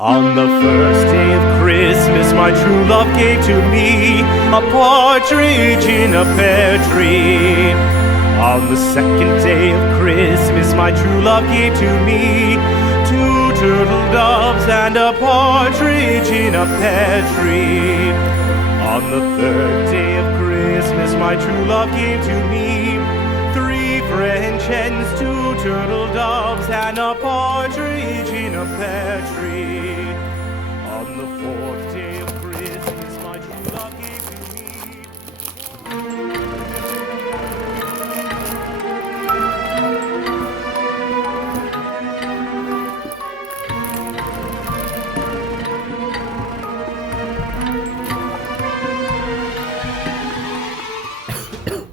On the first day of Christmas, my true love gave to me a partridge in a pear tree. On the second day of Christmas, my true love gave to me two turtle doves and a partridge in a pear tree. On the third day of Christmas, my true love gave to me three French hens, two turtle doves, and a partridge in a pear tree. On the fourth